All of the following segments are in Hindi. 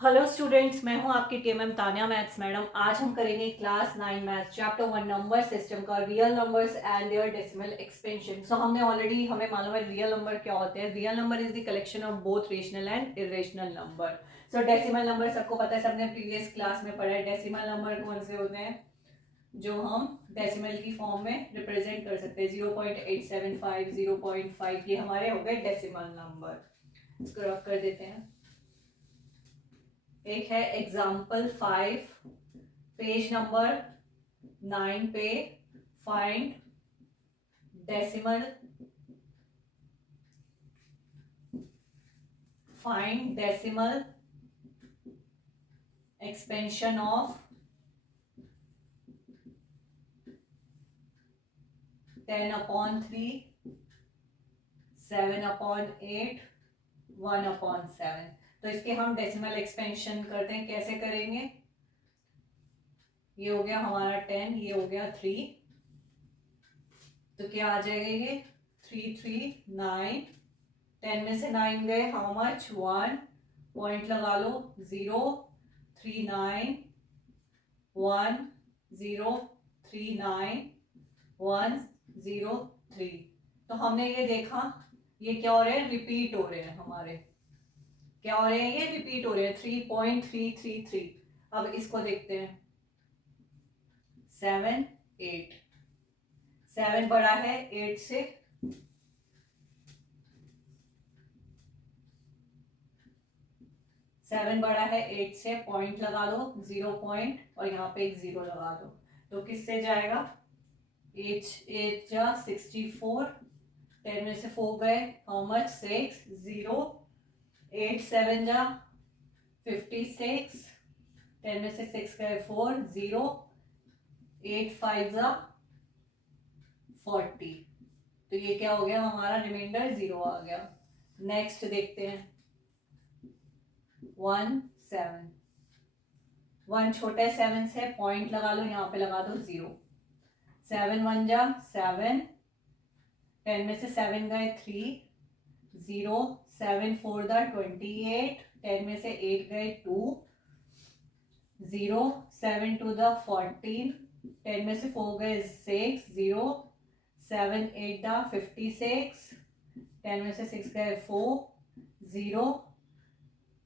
हेलो स्टूडेंट्स, मैं हूं आपकी टीएमएम तान्या मैथ्स मैडम। आज हम करेंगे class 9 maths chapter 1 number system का real numbers and their decimal expansion. हमें मालूम है रियल नंबर क्या होते हैं। Real number is the collection of both rational and irrational number. So decimal number सबको पता है, सबने प्रीवियस क्लास में पढ़ा है। डेसिमल नंबर कौन से होते हैं जो हम डेसिमल की फॉर्म में रिप्रेजेंट कर सकते हैं। 0.875, 0.5, ये हमारे हो गए डेसिमल नंबर। इसको रख कर देते हैं। एक है एग्जाम्पल 5, पेज नंबर 9 पे। Find decimal expansion of 10/3, 7/8, 1/7। तो इसके हम डेसिमल एक्सपेंशन करते हैं। कैसे करेंगे? ये हो गया हमारा 10, ये हो गया 3, तो क्या आ जाएगा ये 3 3 9। 10 में से 9 गए, हाउ मच? 1, पॉइंट लगा लो, 0 3 9 1 0 3 9 1 0 3। तो हमने ये देखा, ये क्या हो रहे हैं? रिपीट हो रहे हैं हमारे। क्या हो रहे हैं? ये रिपीट हो रहे हैं। 3.333। अब इसको देखते हैं। 7 8, 7 बड़ा है 8 से। 7 बड़ा है 8 से, पॉइंट लगा लो, 0 पॉइंट, और यहाँ पे एक 0 लगा दो। तो किससे जाएगा? 8 8 जा 64। 10 में से 4 गए, हाउ मच? 6 0। 8 7 जा 56। 10 में से 6 गए, 4 0। 8 5 जा 40। तो ये क्या हो गया हमारा? रिमाइंडर 0 आ गया। नेक्स्ट देखते हैं 1 7। 1 छोटे 7 से, पॉइंट लगा लो, यहाँ पे लगा दो 0। 7 1 जा 7। 10 में से 7 गए, 3 0। 7 4 दा 28। 10 में से 8 गए, 2 0। 7 2 दा 14। 10 में से 4 गए, 6 0। 7 8 दा 56। 10 में से 6 गए, 4 0।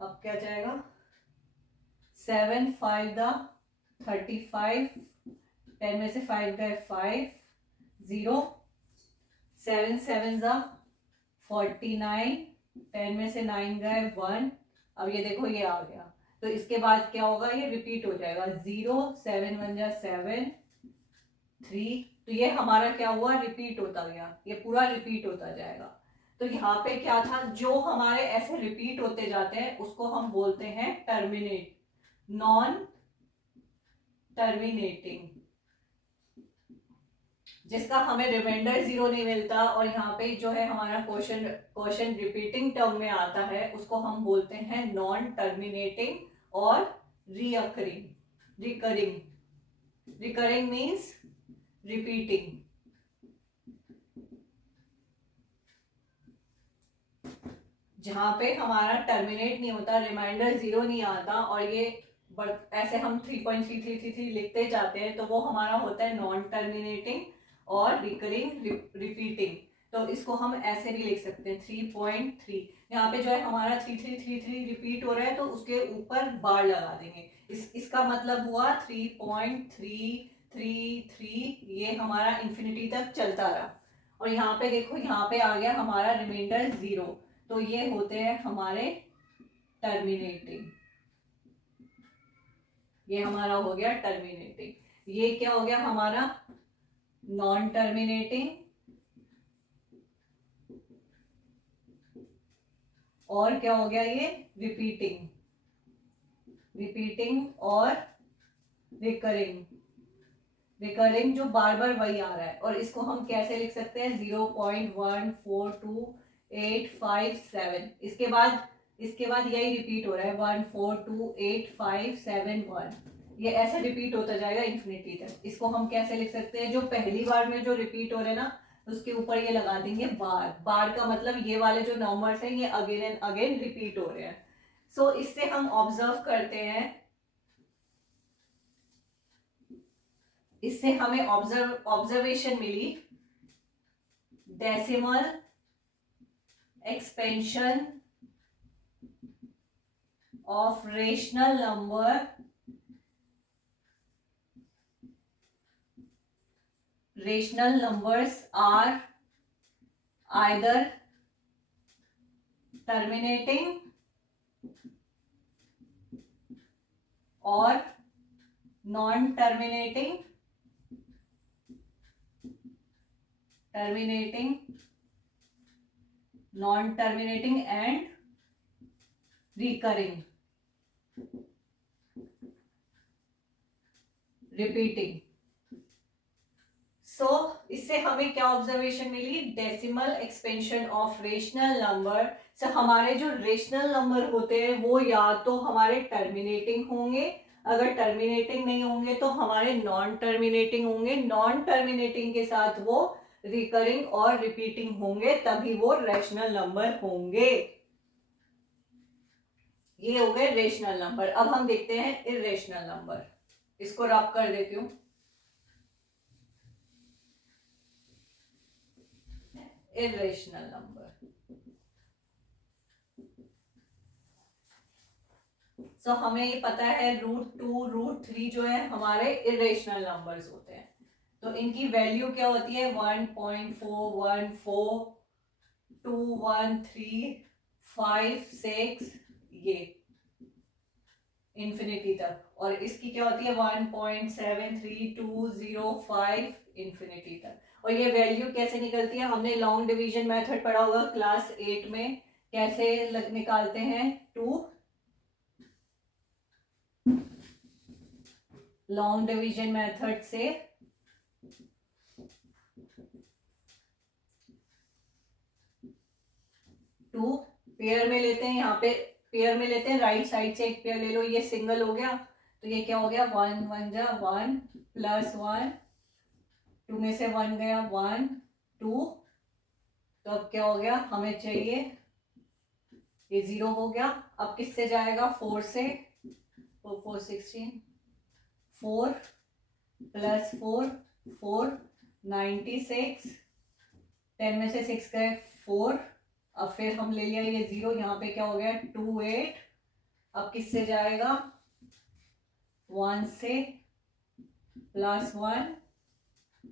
अब क्या जाएगा? 7 5 दा 35। 10 में से 5 गए, 5 0। 7 7 जा 49। 10 में से 9 गए, 1। अब ये देखो, ये आ गया। तो इसके बाद क्या होगा? ये रिपीट हो जाएगा। 0 7 1 जा 7 3। तो ये हमारा क्या हुआ? रिपीट होता गया। ये पूरा रिपीट होता जाएगा। तो यहाँ पे क्या था? जो हमारे ऐसे रिपीट होते जाते हैं उसको हम बोलते हैं टर्मिनेट, नॉन टर्मिनेटिंग। जिसका हमें रिमाइंडर 0 नहीं मिलता, और यहाँ पे जो है हमारा क्वेश्चन क्वेश्चन रिपीटिंग टर्म में आता है, उसको हम बोलते हैं नॉन टर्मिनेटिंग और रिकरिंग। Recurring means repeating. जहां पे हमारा टर्मिनेट नहीं होता, रिमाइंडर 0 नहीं आता, और ये ऐसे हम 3.3333 लिखते जाते हैं, तो वो हमारा होता है नॉन टर्मिनेटिंग और रिकरिंग रिपीटिंग। तो इसको हम ऐसे भी लिख सकते हैं 3.3। यहाँ पे जो है हमारा 3333 रिपीट हो रहा है, तो उसके ऊपर बार लगा देंगे। इसका मतलब हुआ 3.333, ये हमारा इंफिनिटी तक चलता रहा। और यहाँ पे देखो, यहाँ पे आ गया हमारा रिमाइंडर 0, तो ये होते हैं हमारे टर्मिनेटिंग। ये हमारा हो गया टर्मिनेटिंग। ये क्या हो गया हमारा? Non terminating. और क्या हो गया? ये रिपीटिंग। और रिकरिंग। जो बार बार वही आ रहा है। और इसको हम कैसे लिख सकते हैं? 0.142857। इसके बाद यही रिपीट हो रहा है, 1428571। ये ऐसे रिपीट होता जाएगा इंफिनिटी तक। इसको हम कैसे लिख सकते हैं? जो पहली बार में जो रिपीट हो रहे हैं ना, उसके ऊपर ये लगा देंगे बार। बार का मतलब ये वाले जो नंबर्स हैं ये अगेन एंड अगेन रिपीट हो रहे हैं। सो इससे हम ऑब्जर्व करते हैं, इससे हमें ऑब्जर्वेशन मिली decimal expansion of rational numbers are either terminating or non-terminating, non-terminating and recurring, repeating. So इससे हमें क्या ऑब्जर्वेशन मिली, decimal expansion of rational number से हमारे जो रेशनल नंबर होते हैं वो या तो हमारे टर्मिनेटिंग होंगे, अगर टर्मिनेटिंग नहीं होंगे तो हमारे नॉन टर्मिनेटिंग होंगे, नॉन टर्मिनेटिंग के साथ वो रिकरिंग और रिपीटिंग होंगे, तभी वो रेशनल नंबर होंगे। ये हो गए रेशनल नंबर। अब हम देखते हैं इरेशनल नंबर, इसको रब कर देती हूं। इरेशनल नंबर, सो हमें ये पता है √2 √3 जो है हमारे इरेशनल नंबर्स होते हैं, तो इनकी वैल्यू क्या होती है 1.414 213 5 6 ये इंफिनिटी तक, और इसकी क्या होती है 1.73205 इंफिनिटी तक। और ये वैल्यू कैसे निकलती है, हमने लॉन्ग डिवीजन मेथड पढ़ा होगा क्लास 8 में, कैसे निकालते हैं, लॉन्ग डिवीजन मेथड से टू पेयर में लेते हैं, यहाँ पे पेयर में लेते हैं, राइट साइड से एक पेयर ले लो, ये सिंगल हो गया तो ये क्या हो गया 1 1 जा 1 प्लस 1 2 में से 1 गया 1 2, तो अब क्या हो गया हमें चाहिए ये 0 हो गया, अब किससे जाएगा 4 से, 4 4 16 4 प्लस 4 4 96 10 में से 6 गए 4, अब फिर हम ले लिया ये 0, यहाँ पे क्या हो गया 2 8, अब किससे जाएगा 1 से प्लस 1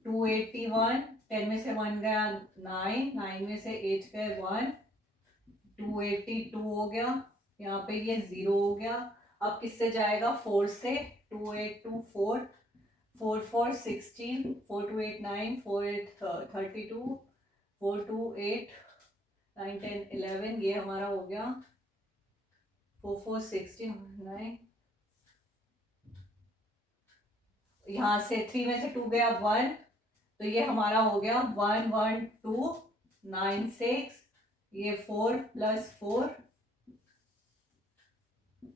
281 10 में से 1 गया 9 9 में से 8 गए 1 282 हो गया, यहाँ पे ये 0 हो गया, अब किससे जाएगा 4 से 2 8 2 4 4 4 16 4 2 8 9 4 8 32 4 2 8 9 10 11, ये हमारा हो गया 4 4 16 9, यहाँ से 3 में से 2 गया 1, तो ये हमारा हो गया 1 1 2 9 6, ये 4 प्लस 4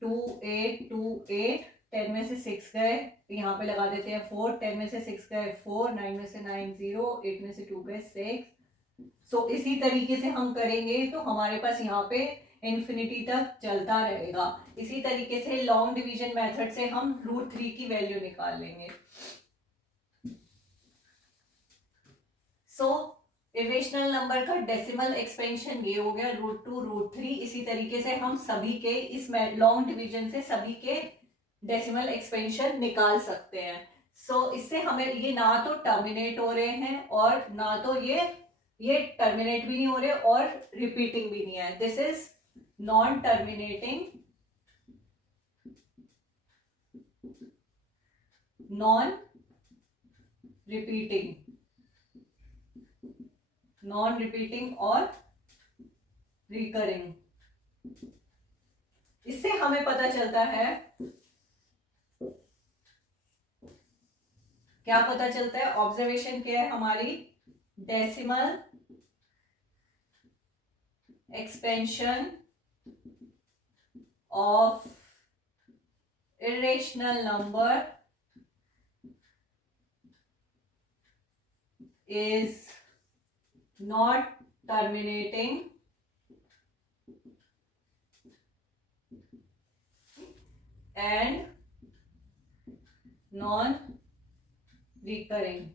2 8 2 8 10 में से 6 गए, तो यहाँ पे लगा देते हैं 4, 10 में से 6 गए 4 9 में से 9 0 8 में से 2 गए 6। सो इसी तरीके से हम करेंगे तो हमारे पास यहाँ पे इंफिनिटी तक चलता रहेगा। इसी तरीके से लॉन्ग डिवीजन मेथड से हम √3 की वैल्यू निकाल लेंगे। सो इरेशनल नंबर का डेसिमल एक्सपेंशन ये हो गया √2 √3। इसी तरीके से हम सभी के इस लॉन्ग डिवीजन से सभी के डेसिमल एक्सपेंशन निकाल सकते हैं। सो इससे हमें ये ना तो टर्मिनेट हो रहे हैं और ना तो ये टर्मिनेट भी नहीं हो रहे और रिपीटिंग भी नहीं है, this is non terminating non repeating और रिकरिंग। इससे हमें पता चलता है, क्या पता चलता है, ऑब्जर्वेशन क्या है हमारी, decimal expansion of irrational number is not terminating and non recurring.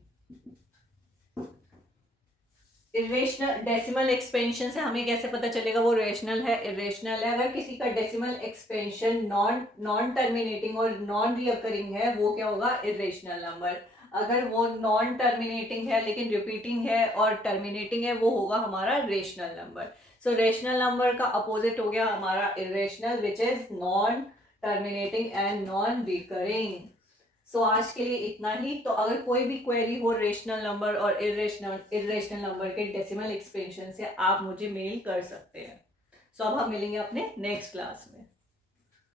Irrational decimal expansion से हमें कैसे पता चलेगा वो रेशनल है इरेशनल है? अगर किसी का डेसिमल एक्सपेंशन नॉन टर्मिनेटिंग और नॉन रिकरिंग है वो क्या होगा? Irrational number. अगर वो नॉन टर्मिनेटिंग है लेकिन रिपीटिंग है और टर्मिनेटिंग है वो होगा हमारा rational number. So rational number का अपोजिट हो गया हमारा irrational, which is non terminating and non recurring. So आज के लिए इतना ही। तो अगर कोई भी क्वेरी हो रेशनल नंबर और इरेशनल नंबर के डेसिमल एक्सपेंशन से आप मुझे मेल कर सकते हैं। सो अब हम मिलेंगे अपने नेक्स्ट क्लास में।